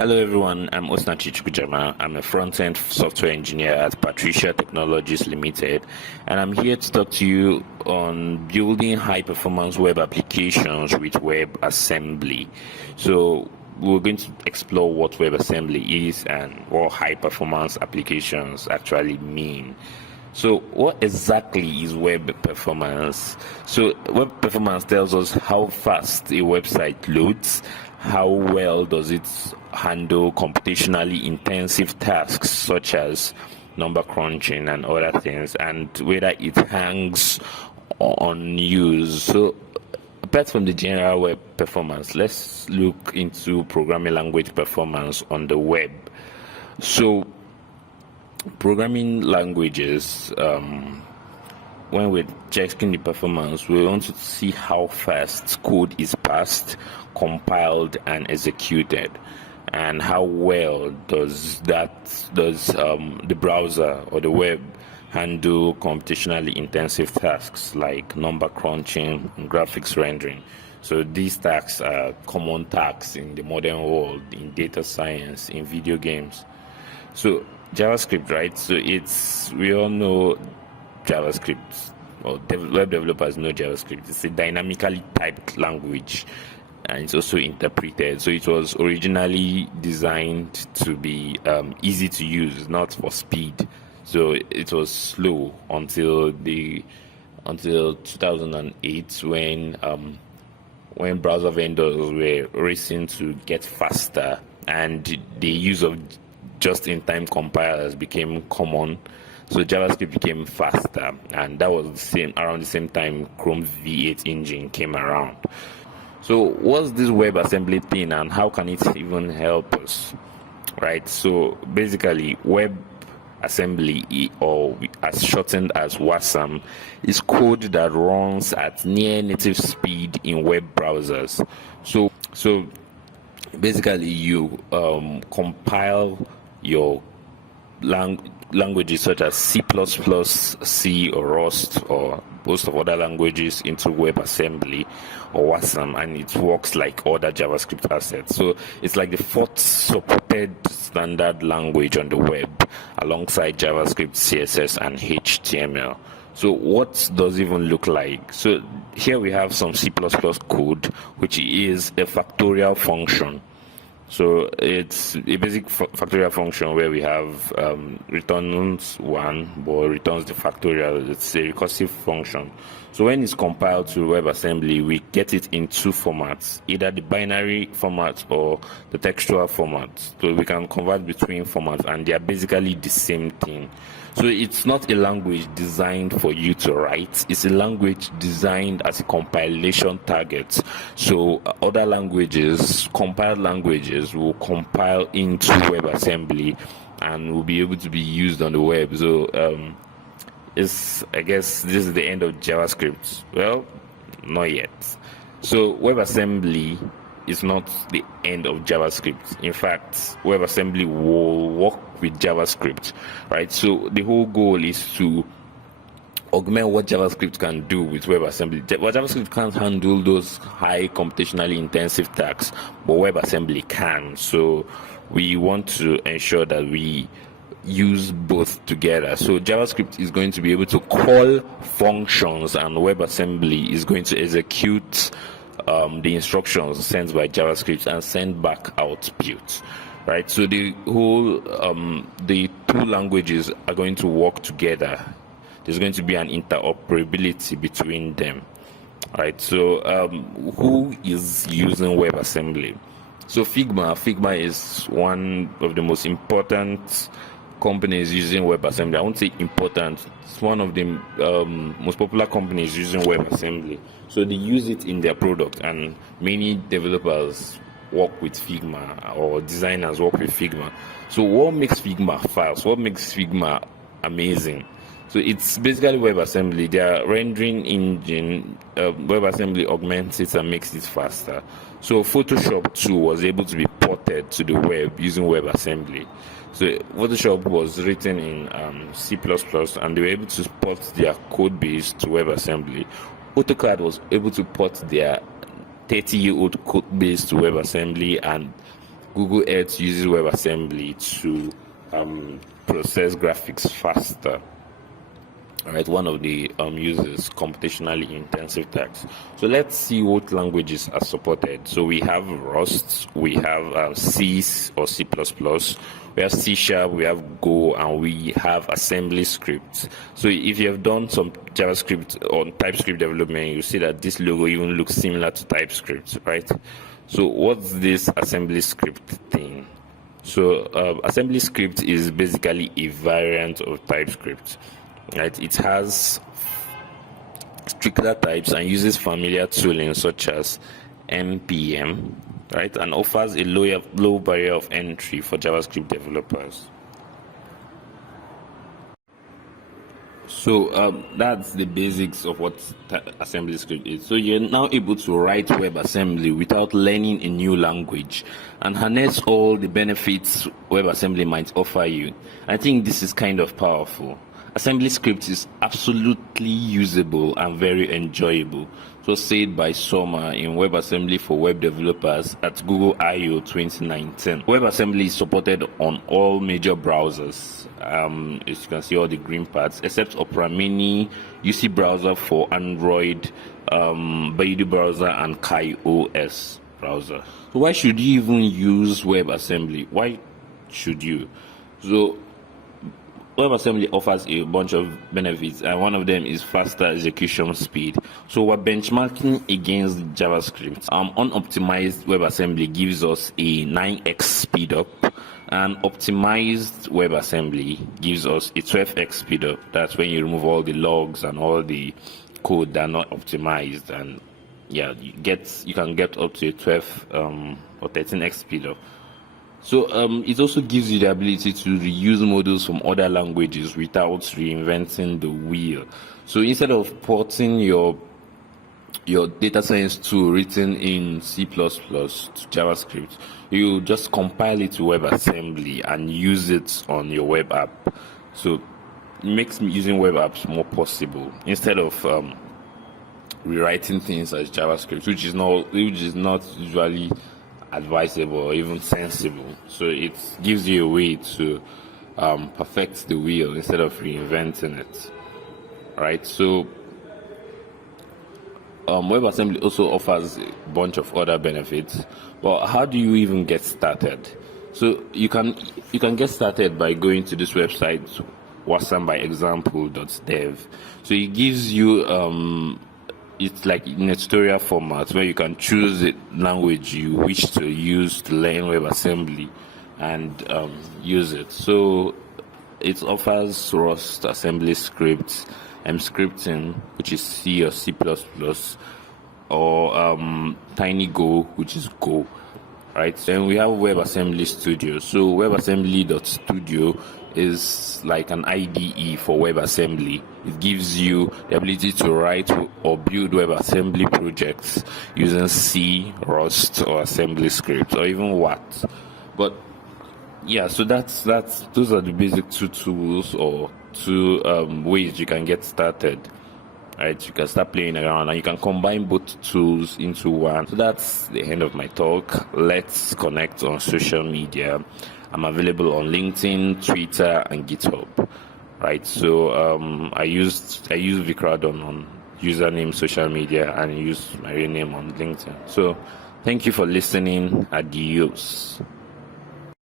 Hello everyone, I'm Osnachi Chukujama. I'm a front-end software engineer at Patricia Technologies Limited, and I'm here to talk to you on building high-performance web applications with WebAssembly. So we're going to explore what WebAssembly is and what high-performance applications actually mean. So what exactly is web performance? So web performance tells us how fast a website loads, how well does it handle computationally intensive tasks such as number crunching and other things, and whether it hangs on use. So apart from the general web performance, let's look into programming language performance on the web. So programming languages, when we're checking the performance, we want to see how fast code is parsed, compiled, and executed, and how well does the browser or the web handle computationally intensive tasks like number crunching and graphics rendering. So these tasks are common tasks in the modern world, in data science, in video games. So JavaScript, right? So we all know JavaScript, or web developers know JavaScript. It's a dynamically typed language, and it's also interpreted. So it was originally designed to be easy to use, not for speed. So it was slow until 2008 when browser vendors were racing to get faster, and the use of just-in-time compilers became common. So JavaScript became faster, and that was around the same time Chrome V8 engine came around. So what's this WebAssembly thing, and how can it even help us? Right, so basically WebAssembly, or as shortened as WASM, is code that runs at near native speed in web browsers. So basically you compile your languages such as C++, C, or Rust, or most of other languages into WebAssembly or WASM, and it works like other JavaScript assets. So it's like the fourth supported standard language on the web alongside JavaScript, CSS, and HTML. So what does it even look like? So here we have some C++ code, which is a factorial function. So it's a basic factorial function where we have returns 1, but returns the factorial. It's a recursive function. So when it's compiled to WebAssembly, we get it in two formats, either the binary format or the textual format. So we can convert between formats, and they are basically the same thing. So it's not a language designed for you to write. It's a language designed as a compilation target. So other languages, compiled languages, will compile into WebAssembly and will be able to be used on the web. So I guess this is the end of JavaScript. Well, not yet. So WebAssembly is not the end of JavaScript. In fact, WebAssembly will work with JavaScript, right? So the whole goal is to augment what JavaScript can do with WebAssembly. What JavaScript can't handle those high computationally intensive tasks, but WebAssembly can. So we want to ensure that we use both together. So JavaScript is going to be able to call functions, and WebAssembly is going to execute the instructions sent by JavaScript and send back output. Right, so the two languages are going to work together. There's going to be an interoperability between them. Right, so who is using WebAssembly? So Figma is one of the most important companies using WebAssembly. I won't say important. It's one of the most popular companies using WebAssembly. So they use it in their product, and many developers work with Figma, or designers work with Figma. So what makes Figma fast? What makes Figma amazing? So it's basically WebAssembly. Their rendering engine, WebAssembly augments it and makes it faster. So Photoshop 2 was able to be ported to the web using WebAssembly. So Photoshop was written in C++, and they were able to port their code base to WebAssembly. AutoCAD was able to port their 30-year-old code base to WebAssembly, and Google Earth uses WebAssembly to process graphics faster. All right, one of the uses computationally intensive tasks. So let's see what languages are supported. So we have Rust, we have C or C++, we have C Sharp, we have Go, and we have assembly scripts. So if you have done some JavaScript or TypeScript development, you see that this logo even looks similar to TypeScript, right? So what's this assembly script thing? So assembly script is basically a variant of TypeScript. Right, it has stricter types and uses familiar tooling such as npm, right, and offers a low barrier of entry for JavaScript developers. So that's the basics of what assembly script is. So you're now able to write WebAssembly without learning a new language and harness all the benefits WebAssembly might offer you. I think this is kind of powerful. Assembly script is absolutely usable and very enjoyable. So said by Soma in WebAssembly for Web Developers at Google I/O 2019. WebAssembly is supported on all major browsers. As you can see, all the green parts, except Opera Mini, UC browser for Android, Baidu browser, and KaiOS browser. So why should you even use WebAssembly? Why should you? So WebAssembly offers a bunch of benefits, and one of them is faster execution speed. So we're benchmarking against JavaScript. Unoptimized WebAssembly gives us a 9x speed up, and optimized WebAssembly gives us a 12x speed up. That's when you remove all the logs and all the code that are not optimized, and yeah, you can get up to a 12 or 13x speed up. So it also gives you the ability to reuse models from other languages without reinventing the wheel. So instead of porting your data science tool written in C++ to JavaScript, you just compile it to WebAssembly and use it on your web app. So it makes using web apps more possible instead of rewriting things as JavaScript, which is not usually advisable or even sensible. So it gives you a way to perfect the wheel instead of reinventing it. Right? So WebAssembly also offers a bunch of other benefits. But how do you even get started? So you can get started by going to this website, wasmbyexample.dev. So it gives you it's like in a tutorial format where you can choose the language you wish to use to learn WebAssembly and use it. So it offers Rust assembly scripts, scripting, which is C or C++, or Tiny Go, which is Go. Right. Then we have WebAssembly Studio. So WebAssembly.studio is like an IDE for WebAssembly. It gives you the ability to write or build WebAssembly projects using C, Rust, or assembly scripts, or even Wat. But yeah, so those are the basic two tools or two ways you can get started. Right, you can start playing around and you can combine both tools into one. So that's the end of my talk. Let's connect on social media. I'm available on LinkedIn, Twitter, and GitHub. Right, so I use Vicradon on username social media and use my real name on LinkedIn. So thank you for listening. Adios.